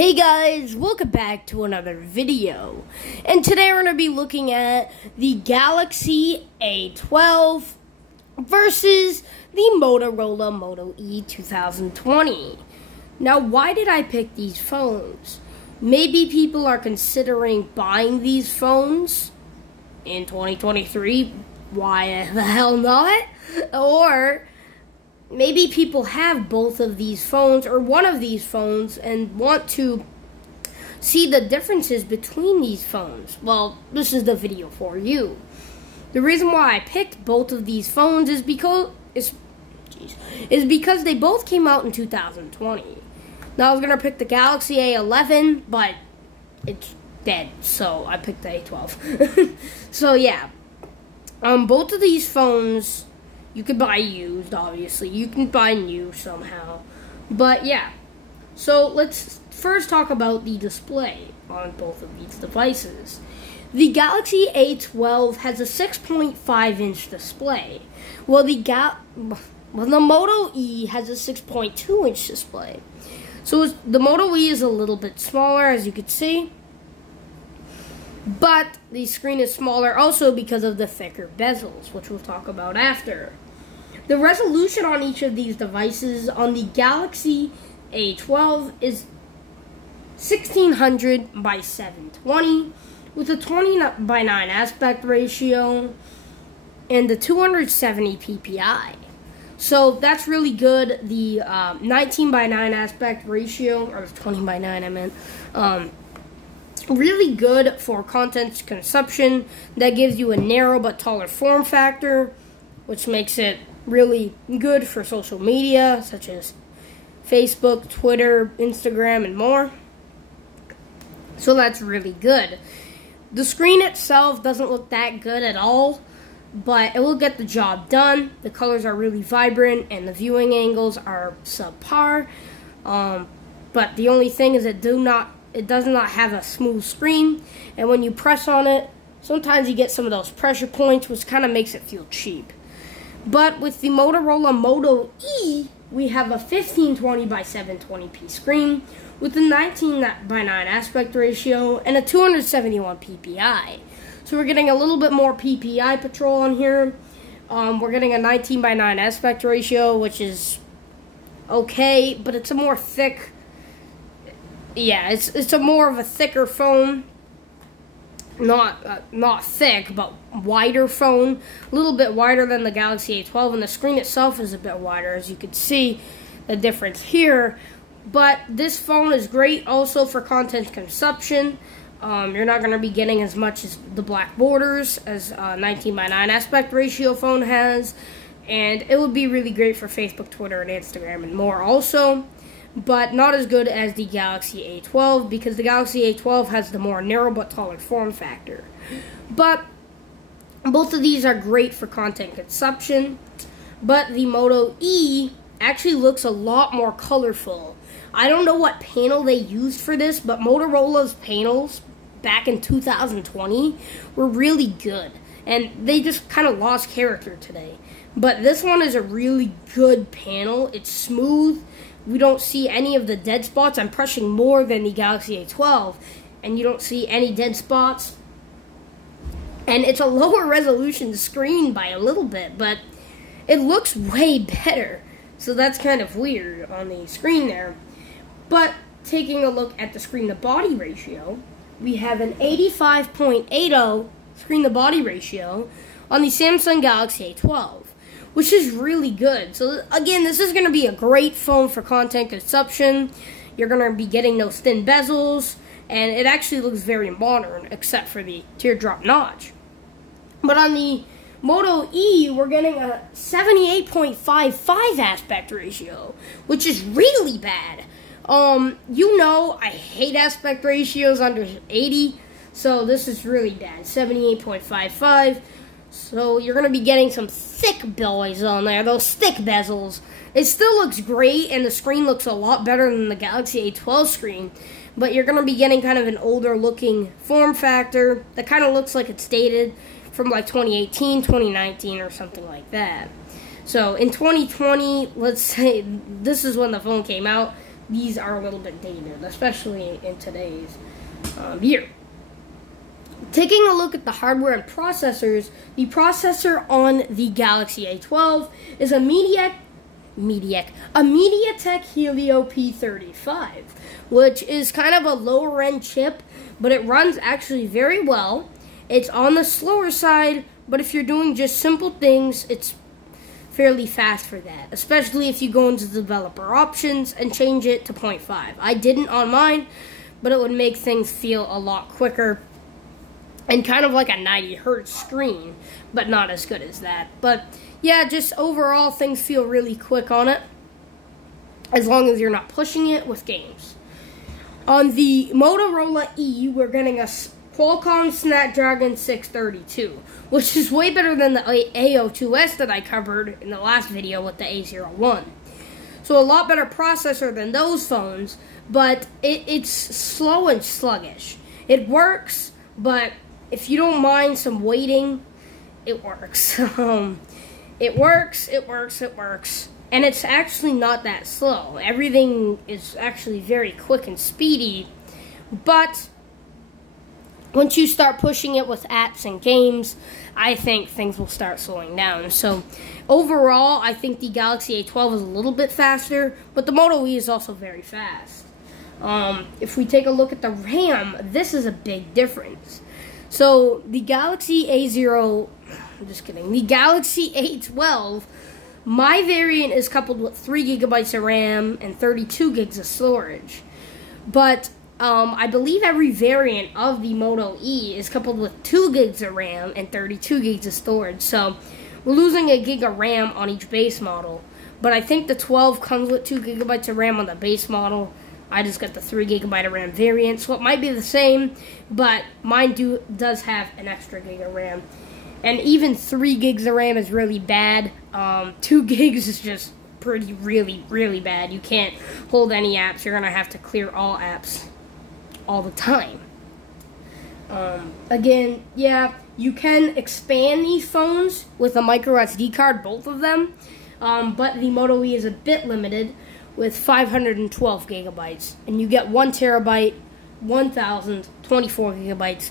Hey guys, welcome back to another video. And today we're going to be looking at the Galaxy A12 versus the Motorola Moto E 2020. Now, why did I pick these phones? Maybe people are considering buying these phones in 2023. Why the hell not? Or maybe people have both of these phones or one of these phones and want to see the differences between these phones. Well, this is the video for you. The reason why I picked both of these phones is because they both came out in 2020. Now I was going to pick the Galaxy A11, but it's dead, so I picked the A12. So yeah, both of these phones you could buy used, obviously. You can buy new somehow. But yeah. So let's first talk about the display on both of these devices. The Galaxy A12 has a 6.5-inch display, while the Moto E has a 6.2-inch display. So the Moto E is a little bit smaller, as you can see. But the screen is smaller also because of the thicker bezels, which we'll talk about after. The resolution on each of these devices on the Galaxy A12 is 1600 by 720 with a 20:9 aspect ratio and the 270 ppi. So that's really good. The 19:9 aspect ratio, or 20:9 I meant, really good for content consumption. That gives you a narrow but taller form factor, which makes it really good for social media such as Facebook, Twitter, Instagram, and more. So that's really good. The screen itself doesn't look that good at all, but it will get the job done. The colors are really vibrant and the viewing angles are subpar. But the only thing is it does not have a smooth screen, and when you press on it, sometimes you get some of those pressure points, which kind of makes it feel cheap. But with the Motorola Moto E, we have a 1520 by 720p screen with a 19:9 aspect ratio and a 271 ppi. So we're getting a little bit more ppi patrol on here. We're getting a 19:9 aspect ratio, which is okay, but it's a more thick. Yeah, it's a more of a thicker phone. Not thick, but wider phone. A little bit wider than the Galaxy A12, and the screen itself is a bit wider, as you can see the difference here. But this phone is great also for content consumption. You're not going to be getting as much as the black borders as 19:9 aspect ratio phone has, and it would be really great for Facebook, Twitter, and Instagram, and more also. But not as good as the Galaxy A12, because the Galaxy A12 has the more narrow but taller form factor. But both of these are great for content consumption, but the Moto E actually looks a lot more colorful. I don't know what panel they used for this, but Motorola's panels back in 2020 were really good, and they just kind of lost character today. But this one is a really good panel. It's smooth. We don't see any of the dead spots. I'm pressing more than the Galaxy A12, and you don't see any dead spots. And it's a lower resolution screen by a little bit, but it looks way better. So that's kind of weird on the screen there. But taking a look at the screen-to-body ratio, we have an 85.80 screen-to-body ratio on the Samsung Galaxy A12. Which is really good. So again, this is going to be a great phone for content consumption. You're going to be getting those thin bezels, and it actually looks very modern, except for the teardrop notch. But on the Moto E, we're getting a 78.55 aspect ratio, which is really bad. You know, I hate aspect ratios under 80, so this is really bad. 78.55. So you're going to be getting some thick boys on there, those thick bezels. It still looks great, and the screen looks a lot better than the Galaxy A12 screen, but you're going to be getting kind of an older looking form factor that kind of looks like it's dated from like 2018, 2019, or something like that. So in 2020, let's say this is when the phone came out, these are a little bit dated, especially in today's year. Taking a look at the hardware and processors, the processor on the Galaxy A12 is a MediaTek Helio P35, which is kind of a lower end chip, but it runs actually very well. It's on the slower side, but if you're doing just simple things, it's fairly fast for that, especially if you go into developer options and change it to 0.5. I didn't on mine, but it would make things feel a lot quicker and kind of like a 90 hertz screen, but not as good as that. But yeah, just overall things feel really quick on it, as long as you're not pushing it with games. On the Motorola E, we're getting a Qualcomm Snapdragon 632, which is way better than the A12 that I covered in the last video with the A01. So a lot better processor than those phones, but it's slow and sluggish. It works, but if you don't mind some waiting, it works. It works. And it's actually not that slow. Everything is actually very quick and speedy, but once you start pushing it with apps and games, I think things will start slowing down. So overall, I think the Galaxy A12 is a little bit faster, but the Moto E is also very fast. If we take a look at the RAM, this is a big difference. So the Galaxy the Galaxy A12, my variant is coupled with 3 gigabytes of RAM and 32 gigs of storage. But I believe every variant of the Moto E is coupled with 2 gigs of RAM and 32 gigs of storage. So we're losing a gig of RAM on each base model. But I think the 12 comes with 2 gigabytes of RAM on the base model. I just got the 3 gigabyte of RAM variant, so it might be the same, but mine does have an extra gig of RAM. And even 3 gigs of RAM is really bad. 2 gigs is just really bad. You can't hold any apps. You're going to have to clear all apps all the time. Again, yeah, you can expand these phones with a micro SD card, both of them, but the Moto E is a bit limited with 512 gigabytes, and you get 1 terabyte, 1,024 gigabytes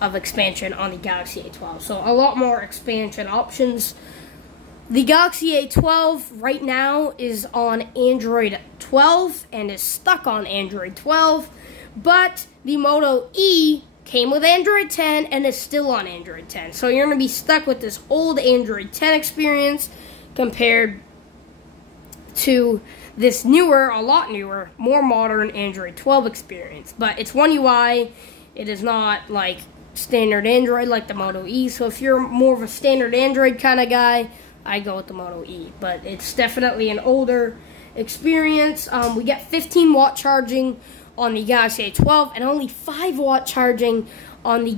of expansion on the Galaxy A12. So a lot more expansion options. The Galaxy A12 right now is on Android 12 and is stuck on Android 12, but the Moto E came with Android 10 and is still on Android 10. So you're going to be stuck with this old Android 10 experience compared to this newer, a lot newer, more modern Android 12 experience. But it's One UI. It is not like standard Android like the Moto E. So if you're more of a standard Android kind of guy, I go with the Moto E. But it's definitely an older experience. We get 15-watt charging on the Galaxy A12 and only 5-watt charging on the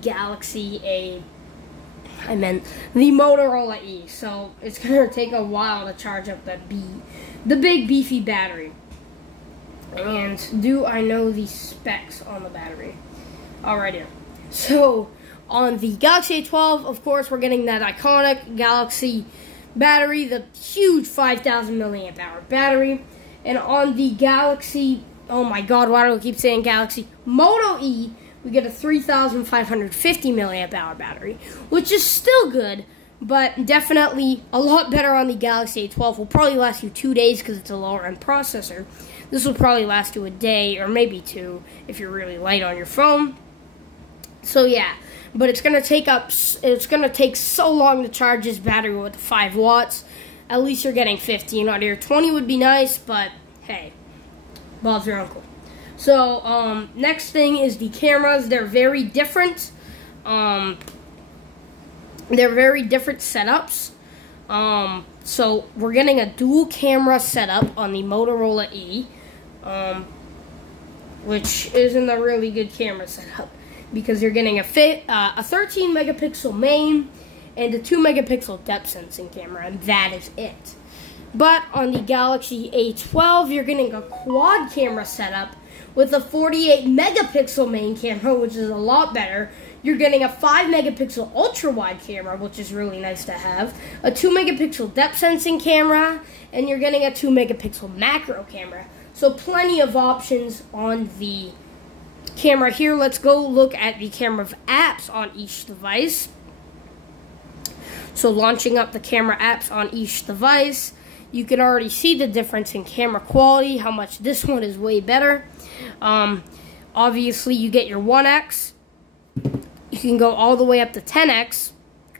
the Motorola E. So it's going to take a while to charge up the big beefy battery. And do I know the specs on the battery? Alright here. So on the Galaxy A12, of course, we're getting that iconic Galaxy battery, the huge 5,000 milliamp hour battery. And on the Galaxy, oh my god, why do I keep saying Galaxy? Moto E, we get a 3,550 milliamp hour battery, which is still good, but definitely a lot better on the Galaxy A12. Will probably last you 2 days because it's a lower end processor. This will probably last you a day or maybe 2 if you're really light on your phone. So yeah, but it's gonna take so long to charge this battery with 5 watts. At least you're getting 15 out here. 20 would be nice, but hey, Bob's your uncle. So next thing is the cameras. They're very different. They're very different setups. So we're getting a dual camera setup on the Motorola E, which isn't a really good camera setup because you're getting a 13 megapixel main and a 2 megapixel depth sensing camera, and that is it. But on the Galaxy A12, you're getting a quad camera setup with a 48 megapixel main camera, which is a lot better. You're getting a 5 megapixel ultra wide camera, which is really nice to have, a 2 megapixel depth sensing camera, and you're getting a 2 megapixel macro camera. So plenty of options on the camera here. Let's go look at the camera apps on each device. So launching up the camera apps on each device, you can already see the difference in camera quality, how much this one is way better. Obviously, you get your 1x. You can go all the way up to 10x,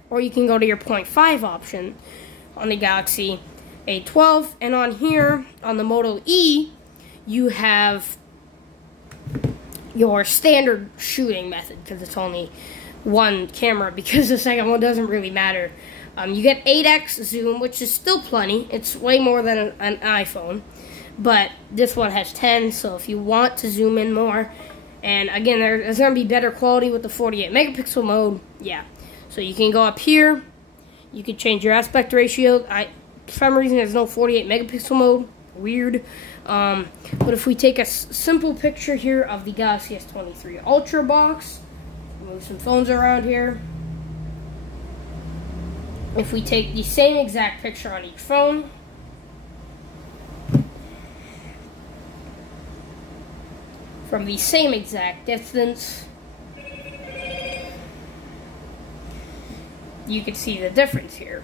or you can go to your 0.5 option on the Galaxy A12. And on here, on the Moto E, you have your standard shooting method, because it's only one camera, because the second one doesn't really matter. You get 8x zoom, which is still plenty. It's way more than an iPhone, but this one has 10, so if you want to zoom in more, and again, there's going to be better quality with the 48 megapixel mode, yeah. So you can go up here, you can change your aspect ratio. For some reason, there's no 48 megapixel mode, weird. But if we take a simple picture here of the Galaxy S23 Ultra box, move some phones around here. If we take the same exact picture on each phone, from the same exact distance, you can see the difference here.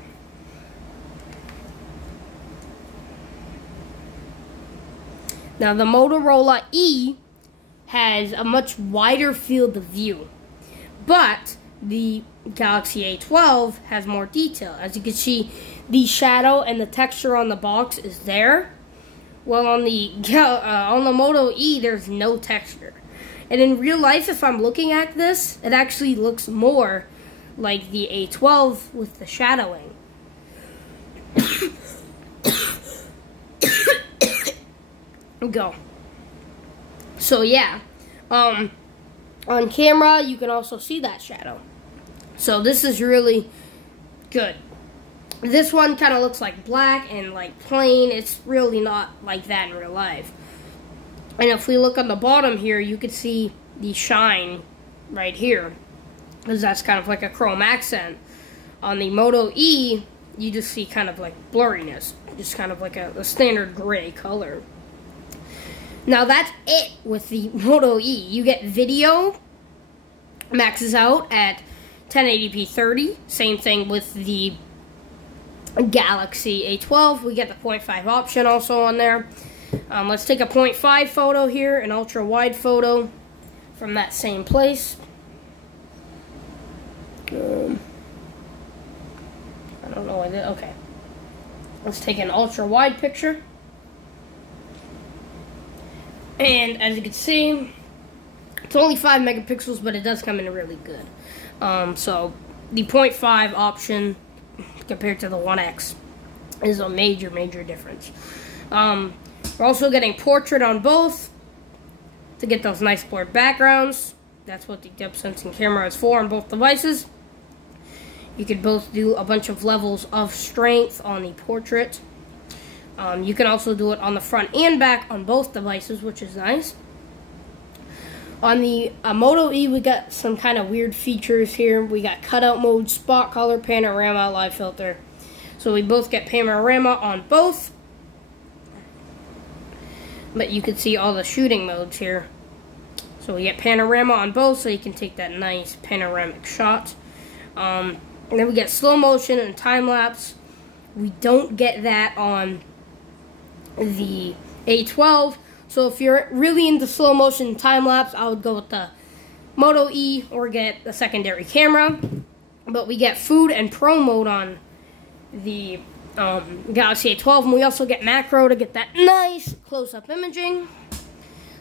Now the Motorola E has a much wider field of view, but the Galaxy A12 has more detail. As you can see, the shadow and the texture on the box is there. Well, on the Moto E, there's no texture. And in real life, if I'm looking at this, it actually looks more like the A12 with the shadowing. Go. So yeah, on camera, you can also see that shadow. So this is really good. This one kind of looks like black and like plain. It's really not like that in real life. And if we look on the bottom here, you can see the shine right here, because that's kind of like a chrome accent. On the Moto E, you just see kind of like blurriness, just kind of like a standard gray color. Now that's it with the Moto E. You get video, maxes out at 1080p 30. Same thing with the Galaxy A12. We get the 0.5 option also on there. Let's take a 0.5 photo here, an ultra wide photo from that same place. I don't know why that. Okay. Let's take an ultra wide picture. And as you can see, it's only 5 megapixels, but it does come in really good. So the 0.5 option compared to the 1X is a major, major difference. We're also getting portrait on both to get those nice blurred backgrounds. That's what the depth sensing camera is for on both devices. You could both do a bunch of levels of strength on the portrait. You can also do it on the front and back on both devices, which is nice. On the Moto E, we got some kind of weird features here. We got cutout mode, spot color, panorama, live filter. So we both get panorama on both. But you can see all the shooting modes here. So we get panorama on both, so you can take that nice panoramic shot. And then we get slow motion and time lapse. We don't get that on the A12. So if you're really into slow motion time lapse, I would go with the Moto E or get the secondary camera. But we get food and pro mode on the Galaxy A12, and we also get macro to get that nice close-up imaging.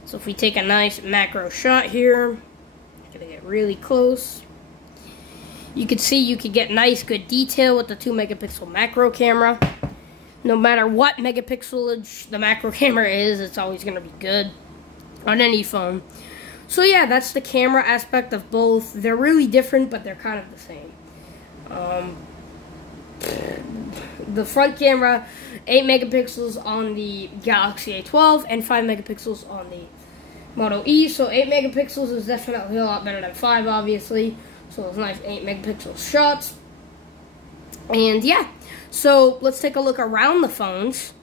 So if we take a nice macro shot here, gonna get really close. You can see you can get nice, good detail with the 2 megapixel macro camera. No matter what megapixelage the macro camera is, it's always going to be good on any phone. So yeah, that's the camera aspect of both. They're really different, but they're kind of the same. The front camera, 8 megapixels on the Galaxy A12 and 5 megapixels on the Moto E. So 8 megapixels is definitely a lot better than 5, obviously. So those nice 8 megapixel shots. And yeah, so let's take a look around the phones.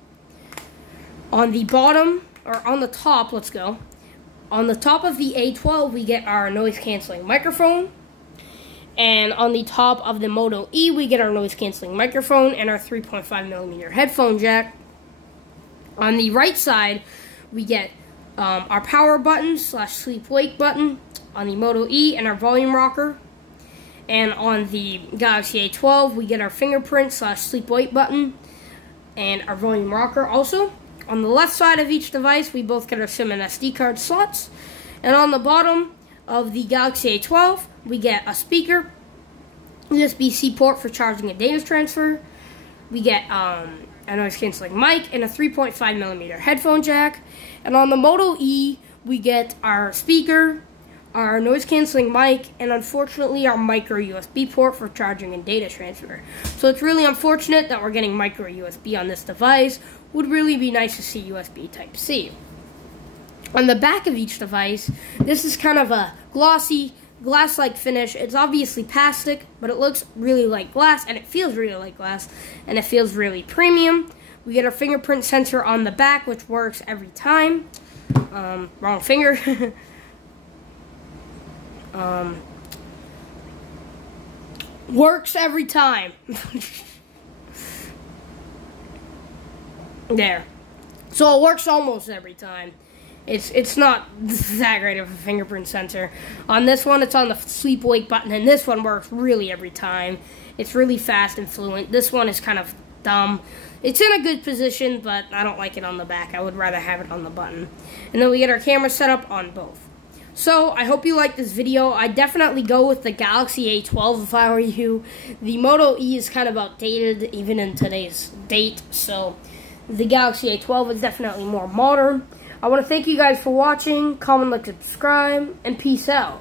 On the bottom, or on the top, let's go. On the top of the A12, we get our noise-canceling microphone. And on the top of the Moto E, we get our noise-canceling microphone and our 3.5mm headphone jack. On the right side, we get our power button / sleep-wake button on the Moto E and our volume rocker. And on the Galaxy A12, we get our fingerprint / sleep-wake button and our volume rocker also. On the left side of each device, we both get our SIM and SD card slots. And on the bottom of the Galaxy A12, we get a speaker, USB-C port for charging and data transfer. We get a noise-canceling mic and a 3.5mm headphone jack. And on the Moto E, we get our speaker, our noise-canceling mic, and unfortunately our micro USB port for charging and data transfer. So it's really unfortunate that we're getting micro USB on this device. Would really be nice to see USB Type-C. On the back of each device, this is kind of a glossy, glass-like finish. It's obviously plastic, but it looks really like glass, and it feels really like glass, and it feels really premium. We get our fingerprint sensor on the back, which works every time. Wrong finger. Works every time. There. So it works almost every time. It's not that great of a fingerprint sensor. On this one, it's on the sleep-wake button, and this one works really every time. It's really fast and fluent. This one is kind of dumb. It's in a good position, but I don't like it on the back. I would rather have it on the button. And then we get our camera set up on both. So, I hope you liked this video. I'd definitely go with the Galaxy A12 if I were you. The Moto E is kind of outdated, even in today's date, so the Galaxy A12 is definitely more modern. I want to thank you guys for watching. Comment, like, subscribe, and peace out.